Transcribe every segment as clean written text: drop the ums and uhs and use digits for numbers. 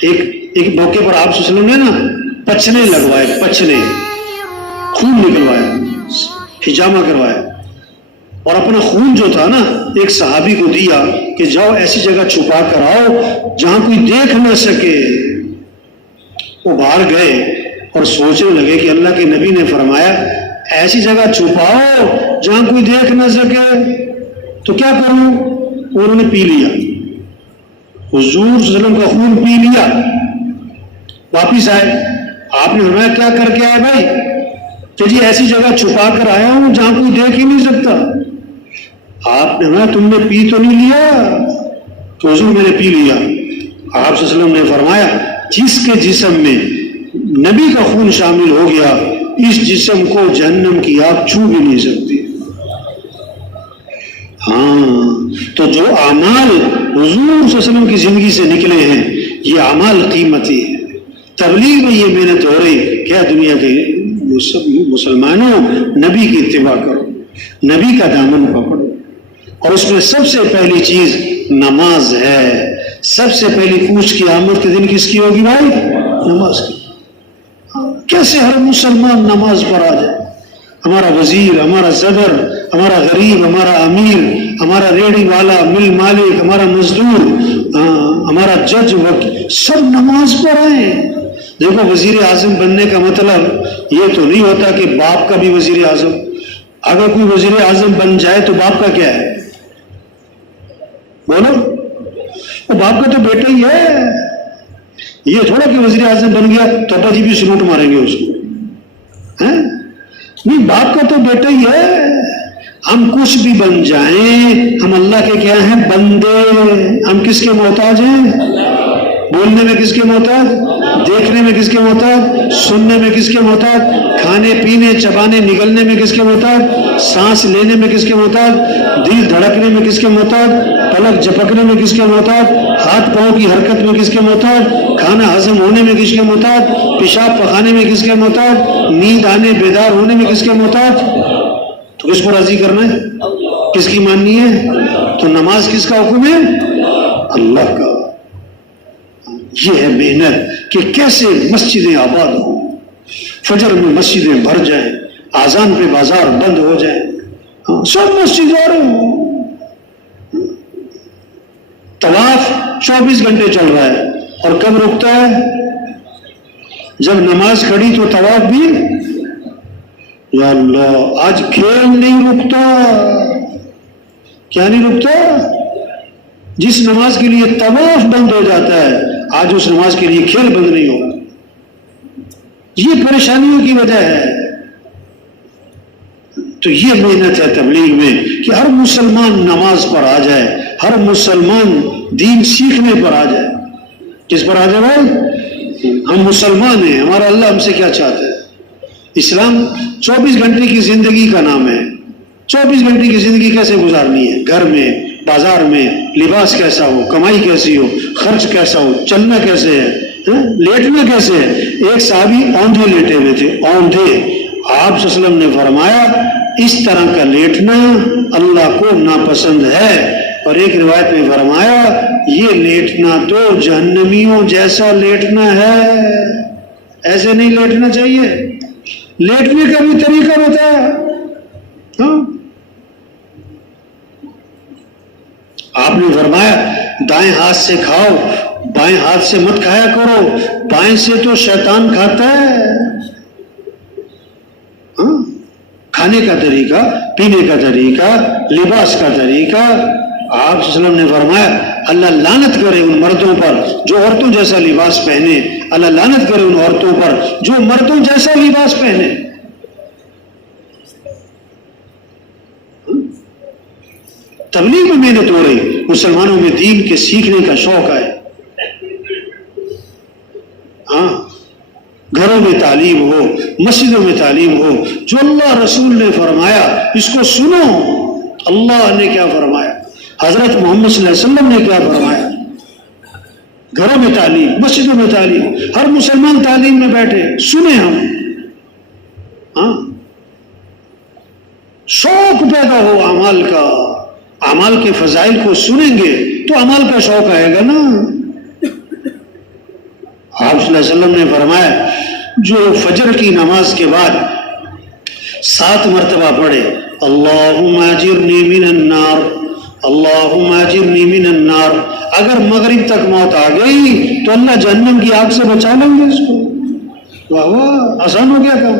ایک موقع پر آپ صلی اللہ علیہ وسلم نے نا پچنے لگوائے، پچنے، خون نکلوایا، حجامہ کروایا، اور اپنا خون جو تھا نا ایک صحابی کو دیا کہ جاؤ ایسی جگہ چھپا کر آؤ جہاں کوئی دیکھ نہ سکے۔ وہ باہر گئے اور سوچنے لگے کہ اللہ کے نبی نے فرمایا ایسی جگہ چھپاؤ جہاں کوئی دیکھ نہ سکے، تو کیا کروں؟ انہوں نے پی لیا، حضور صلی اللہ علیہ وسلم کا خون پی لیا۔ واپس آئے، آپ نے فرمایا کیا کر کے آئے بھائی؟ کہ جی ایسی جگہ چھپا کر آیا ہوں جہاں کوئی دیکھ ہی نہیں سکتا۔ آپ نے فرمایا تم نے پی تو نہیں لیا؟ تو حضور میں نے پی لیا۔ آپ صلی اللہ علیہ وسلم نے فرمایا جس کے جسم میں نبی کا خون شامل ہو گیا اس جسم کو جہنم کی آگ چھو بھی نہیں سکتی۔ ہاں، تو جو اعمال حضور صلی اللہ علیہ وسلم کی زندگی سے نکلے ہیں یہ اعمال قیمتی ہے۔ تبلیغ میں یہ محنت ہو رہی کیا دنیا کے مسلمانوں نبی کی اتباع کرو، نبی کا دامن پکڑو، اور اس میں سب سے پہلی چیز نماز ہے۔ سب سے پہلی پوچھ قیامت کے دن کس کی ہوگی بھائی؟ نماز کی۔ کیسے ہر مسلمان نماز پر آ جائے؟ ہمارا وزیر، ہمارا صدر، ہمارا غریب، ہمارا امیر، ہمارا ریڑھی والا، مل مالک، ہمارا مزدور، ہمارا جج، وکیل، سب نماز پر آئیں۔ دیکھو وزیر اعظم بننے کا مطلب یہ تو نہیں ہوتا کہ باپ کا بھی وزیر اعظم۔ اگر کوئی وزیر اعظم بن جائے تو باپ کا کیا ہے؟ بولو، وہ باپ کا تو بیٹا ہی ہے۔ یہ تھوڑا کہ وزیر اعظم بن گیا تو ابا جی بھی سلوٹ ماریں گے اس کو، نہیں، باپ کا تو بیٹا ہی ہے۔ ہم کچھ بھی بن جائیں ہم اللہ کے کیا ہیں؟ بندے۔ ہم کس کے محتاج ہیں؟ بولنے میں کس کے محتاج؟ دیکھنے میں کس کے محتاج؟ سننے میں کس کے محتاج؟ کھانے پینے چبانے نگلنے میں کس کے محتاج؟ سانس لینے میں کس کے محتاج؟ دل دھڑکنے میں کس کے محتاج؟ پلک جھپکنے میں کس کے محتاج؟ ہاتھ پاؤں کی حرکت میں کس کے محتاج؟ کھانا ہضم ہونے میں کس کے محتاج؟ پیشاب پخانے میں کس کے محتاج؟ نیند آنے بیدار ہونے میں کس کے محتاج؟ تو کس کو راضی کرنا ہے؟ کس کی ماننی ہے؟ تو نماز کس کا حکم ہے؟ اللہ کا۔ یہ ہے محنت کہ کیسے مسجدیں آباد ہوں، فجر میں مسجدیں بھر جائیں، آذان پہ بازار بند ہو جائیں، سب مسجدیں ہوں۔ طواف 24 گھنٹے چل رہا ہے اور کب رکتا ہے؟ جب نماز کھڑی تو طواف بھی۔ یا اللہ، آج کھیل نہیں رکتا۔ کیا نہیں رکتا؟ جس نماز کے لیے طواف بند ہو جاتا ہے آج اس نماز کے لیے کھیل بند نہیں ہوگا۔ یہ پریشانیوں کی وجہ ہے۔ تو یہ محنت ہے تبلیغ میں کہ ہر مسلمان نماز پر آ جائے، ہر مسلمان دین سیکھنے پر آ جائے۔ کس پر آ جائے بھائی؟ ہم مسلمان ہیں، ہمارا اللہ ہم سے کیا چاہتا ہے؟ اسلام 24 گھنٹے کی زندگی کا نام ہے۔ 24 گھنٹے کی زندگی کیسے گزارنی ہے؟ گھر میں، بازار میں، لباس کیسا ہو، کمائی کیسی ہو، خرچ کیسا ہو، چلنا کیسے ہے، لیٹنا کیسے ہے۔ ایک صحابی اوندھے لیٹے ہوئے تھے، اوندھے۔ آپ صلی اللہ علیہ وسلم نے فرمایا اس طرح کا لیٹنا اللہ کو ناپسند ہے، اور ایک روایت میں فرمایا یہ لیٹنا تو جہنمیوں جیسا لیٹنا ہے، ایسے نہیں لیٹنا چاہیے۔ لیٹنے کا بھی طریقہ بتایا۔ آپ نے فرمایا دائیں ہاتھ سے کھاؤ، بائیں ہاتھ سے مت کھایا کرو، بائیں سے تو شیطان کھاتا ہے۔ کھانے کا طریقہ، پینے کا طریقہ، لباس کا طریقہ۔ آپ صلی اللہ علیہ وسلم نے فرمایا اللہ لعنت کرے ان مردوں پر جو عورتوں جیسا لباس پہنے، اللہ لعنت کرے ان عورتوں پر جو مردوں جیسا لباس پہنے۔ تبلیغ میں محنت ہو رہی، مسلمانوں میں دین کے سیکھنے کا شوق ہے۔ گھروں میں تعلیم ہو، مسجدوں میں تعلیم ہو، جو اللہ رسول نے فرمایا اس کو سنو۔ اللہ نے کیا فرمایا، حضرت محمد صلی اللہ علیہ وسلم نے کیا فرمایا۔ گھروں میں تعلیم، مسجدوں میں تعلیم، ہر مسلمان تعلیم میں بیٹھے سنیں ہم، شوق پیدا ہو اعمال کا۔ اعمال کے فضائل کو سنیں گے تو اعمال کا شوق آئے گا نا۔ آپ صلی اللہ علیہ وسلم نے فرمایا جو فجر کی نماز کے بعد 7 مرتبہ پڑھے اللہم اجرنی من النار اللہم اجرنی من النار، اگر مغرب تک موت آ گئی تو اللہ جہنم کی آگ سے بچا لیں گے اس کو۔ واہ واہ، آسان ہو گیا کام۔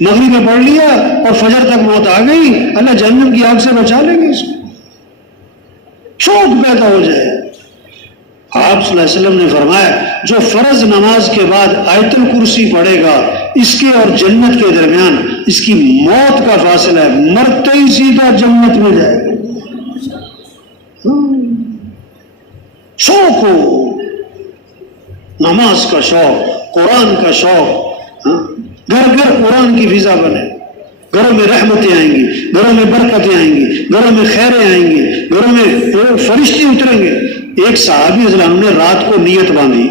مغرب میں پڑھ لیا اور فجر تک موت آ گئی، اللہ جہنم کی آگ سے بچا لیں گے اس کو، شوق پیدا ہو جائے۔ آپ صلی اللہ علیہ وسلم نے فرمایا جو فرض نماز کے بعد آیت الکرسی پڑھے گا، اس کے اور جنت کے درمیان اس کی موت کا فاصلہ ہے، مرتے ہی سیدھا جنت میں جائے گا۔ شوق ہو، نماز کا شوق، قرآن کا شوق، گھر گھر قرآن کی فضا بنے، گھروں میں رحمتیں آئیں گی، گھروں میں برکتیں آئیں گی، گھروں میں خیریں آئیں گی، گھروں میں فرشتے اتریں گے۔ ایک صحابی رضی اللہ عنہ نے رات کو نیت باندھی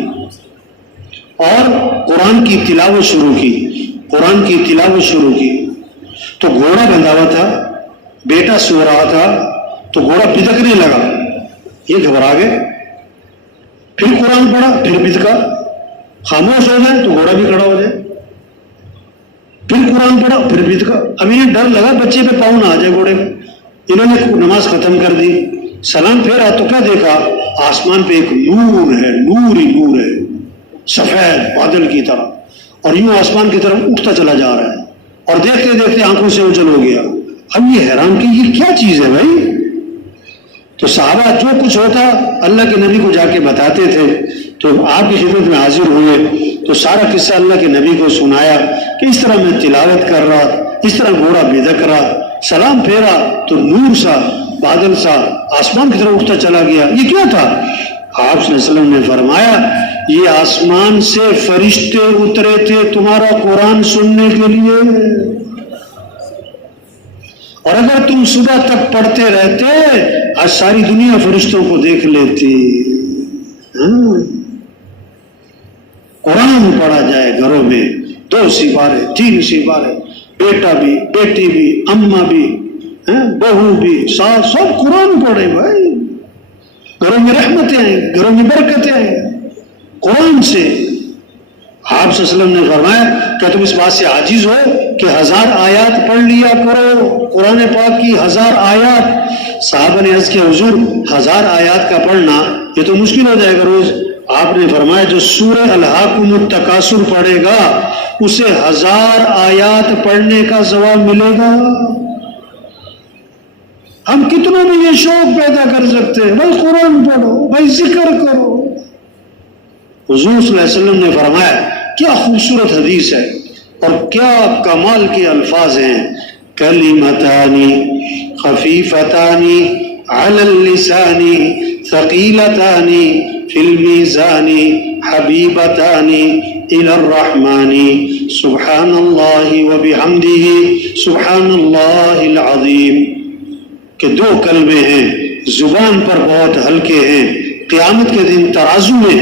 اور قرآن کی تلاوت شروع کی، قرآن کی تلاوت شروع کی، تو گھوڑا بندھا ہوا تھا، بیٹا سو رہا تھا، تو گھوڑا پدکنے لگا، یہ گھبرا گئے، پھر قرآن پڑھا، پھر پدکا، خاموش ہو جائے تو گھوڑا بھی کھڑا ہو جائے، پھر قرآن پڑھا، پھر پدکا۔ اب یہ ڈر لگا بچے پہ پاؤں نہ آ جائے گھوڑے میں، انہوں نے نماز ختم کر دی، سلام پھیرا تو کیا دیکھا، آسمان پہ ایک نور ہے، نور ہی نور ہے، سفید بادل کی طرح، اور یوں آسمان کی طرف اٹھتا چلا جا رہا ہے، اور دیکھتے دیکھتے آنکھوں سے اوجھل ہو گیا۔ اب یہ حیران کہ یہ کیا چیز ہے بھائی؟ تو صحابہ جو کچھ ہوتا اللہ کے نبی کو جا کے بتاتے تھے، تو آپ کی خدمت میں حاضر ہوئے تو سارا قصہ اللہ کے نبی کو سنایا کہ اس طرح میں تلاوت کر رہا، اس طرح گھوڑا بھدک رہا، سلام پھیرا تو نور سا، بادل سا آسمان کی طرف اٹھتا چلا گیا، یہ کیا تھا؟ آپ صلی اللہ علیہ وسلم نے فرمایا یہ آسمان سے فرشتے اترے تھے تمہارا قرآن سننے کے لیے، اور اگر تم صبح تک پڑھتے رہتے آج ساری دنیا فرشتوں کو دیکھ لیتی۔ قرآن پڑھا جائے گھروں میں، 2 سپارے 3 سپارے، بیٹا بھی، بیٹی بھی، اماں بھی، بہو بھی، ساس، سب قرآن پڑھے بھائی، گھروں میں رحمتیں آئیں، گھروں میں برکتیں آئیں قرآن سے۔ آپ صلی اللہ علیہ وسلم نے فرمایا کہ تم اس بات سے عاجز ہو کہ 1000 آیات پڑھ لیا کرو، قرآن پاک کی 1000 آیات۔ صحابہ نے عرض کیا حضور 1000 آیات کا پڑھنا یہ تو مشکل ہو جائے گا روز۔ آپ نے فرمایا جو سورہ الہاکم التکاثر پڑھے گا اسے 1000 آیات پڑھنے کا ثواب ملے گا۔ ہم کتنوں میں یہ شوق پیدا کر سکتے ہیں، بھائی قرآن پڑھو، بھائی ذکر کرو۔ حضور صلی اللہ علیہ وسلم نے فرمایا کیا خوبصورت حدیث ہے اور کیا کمال کے الفاظ ہیں، کلمتان خفیفتان علی اللسان ثقیلتان فی المیزان حبیبتان الی الرحمن سبحان اللہ وبحمدہ سبحان اللہ العظیم، کہ 2 کلمے ہیں زبان پر بہت ہلکے ہیں، قیامت کے دن ترازو میں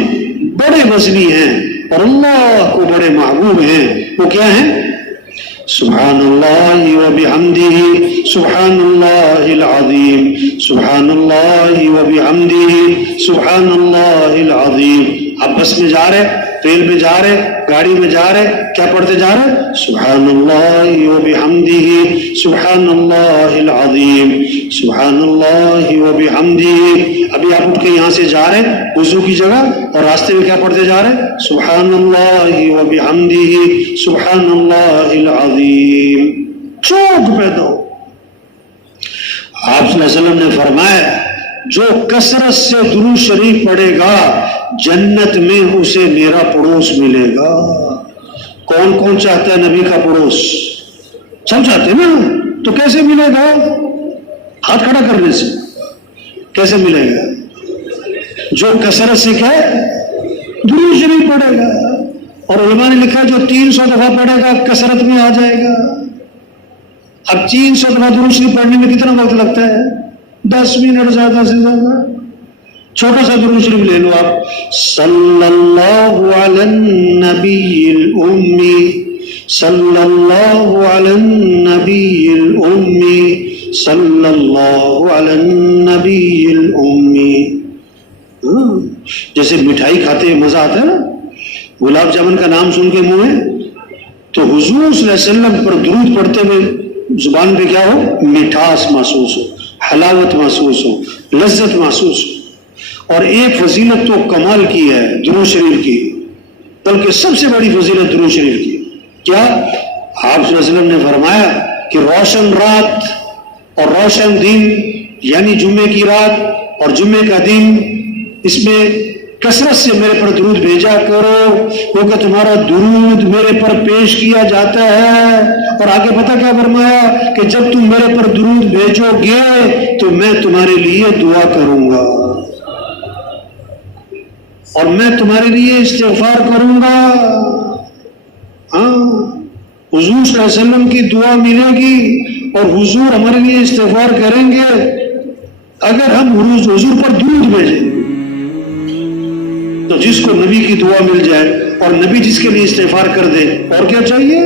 بڑے وزنی ہیں اور اللہ کو بڑے محبوب ہیں۔ وہ کیا ہیں؟ سبحان اللہ وبحمدہ سبحان اللہ العظیم، سبحان اللہ وبحمدہ سبحان اللہ العظیم۔ آپ بس میں جا رہے، ریل میں جا رہے، گاڑی میں جا رہے، کیا پڑھتے جا رہے؟ سبحان اللہ وبحمدہ سبحان اللہ العظیم، سبحان اللہ وبحمدہ۔ ابھی آپ اٹھ کے یہاں سے جا رہے وضو کی جگہ اور راستے میں کیا پڑھتے جا رہے؟ سبحان اللہ وبحمدہ سبحان اللہ العظیم۔ شوق پیدا ہو۔ آپ صلی اللہ علیہ وسلم نے فرمایا جو کثرت سے درود شریف پڑھے گا جنت میں اسے میرا پڑوس ملے گا۔ کون کون چاہتا ہے نبی کا پڑوس؟ سب چاہتے ہیں نا، تو کیسے ملے گا؟ ہاتھ کھڑا کرنے سے کیسے ملے گا؟ جو کثرت سے کیا درود شریف پڑھے گا، اور علماء نے لکھا جو 300 دفعہ پڑھے گا کثرت میں آ جائے گا۔ اب 300 دفعہ درود شریف پڑھنے میں کتنا وقت لگتا ہے؟ 10 منٹ زیادہ سے زیادہ۔ چھوٹا سا درود شریف لے لو آپ، صلی اللہ علی النبی الامی، صلی اللہ علی النبی الامی، صلی اللہ علی النبی الامی۔ جیسے مٹھائی کھاتے مزہ آتا ہے نا، گلاب جامن کا نام سن کے منہ میں، تو حضور صلی اللہ علیہ وسلم پر درود پڑھتے ہوئے زبان پہ کیا ہو، مٹھاس محسوس ہو، حلاوت محسوس ہو، لذت محسوس ہو۔ اور ایک فضیلت تو کمال کی ہے درود شریف کی، بلکہ سب سے بڑی فضیلت درود شریف کی کیا؟ آپ صلی اللہ علیہ وسلم نے فرمایا کہ روشن رات اور روشن دن، یعنی جمعے کی رات اور جمعے کا دن، اس میں کثرت سے میرے پر درود بھیجا کرو، کیونکہ تمہارا درود میرے پر پیش کیا جاتا ہے۔ اور آگے پتہ کیا فرمایا کہ جب تم میرے پر درود بھیجو گے تو میں تمہارے لیے دعا کروں گا اور میں تمہارے لیے استغفار کروں گا۔ ہاں، حضور صلی اللہ علیہ وسلم کی دعا ملے گی اور حضور ہمارے لیے استغفار کریں گے اگر ہم حضور پر درود بھیجیں۔ تو جس کو نبی کی دعا مل جائے اور نبی جس کے لیے استغفار کر دے، اور کیا چاہیے؟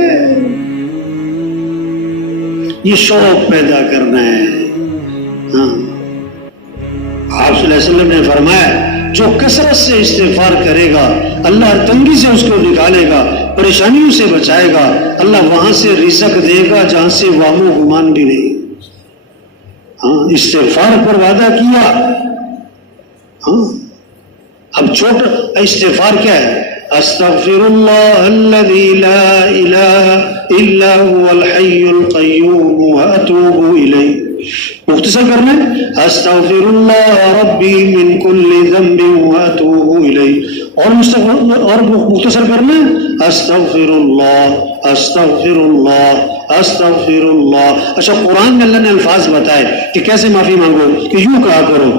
یہ شوق پیدا کرنا ہے۔ ہاں، آپ صلی اللہ علیہ وسلم نے فرمایا جو کثرت سے استغفار کرے گا اللہ ہر تنگی سے اس کو نکالے گا، پریشانیوں سے بچائے گا، اللہ وہاں سے رزق دے گا جہاں سے وہم و گمان بھی نہیں۔ ہاں، استغفار پر وعدہ کیا۔ ہاں، اب چھوٹا استغفار کیا ہے؟ استغفر اللہ الذی لا الہ الا هو الحی القیوم واتوب الیہ۔ مختصر کرنا ہے استغفر اللہ ربی من کل ذنب واتوب الیہ، اور مختصر کرنا ہے استغفر اللہ استغفر اللہ استغفر اللہ۔ اچھا، قرآن میں اللہ نے الفاظ بتائے کہ کیسے معافی مانگو، کہ یوں کہا کرو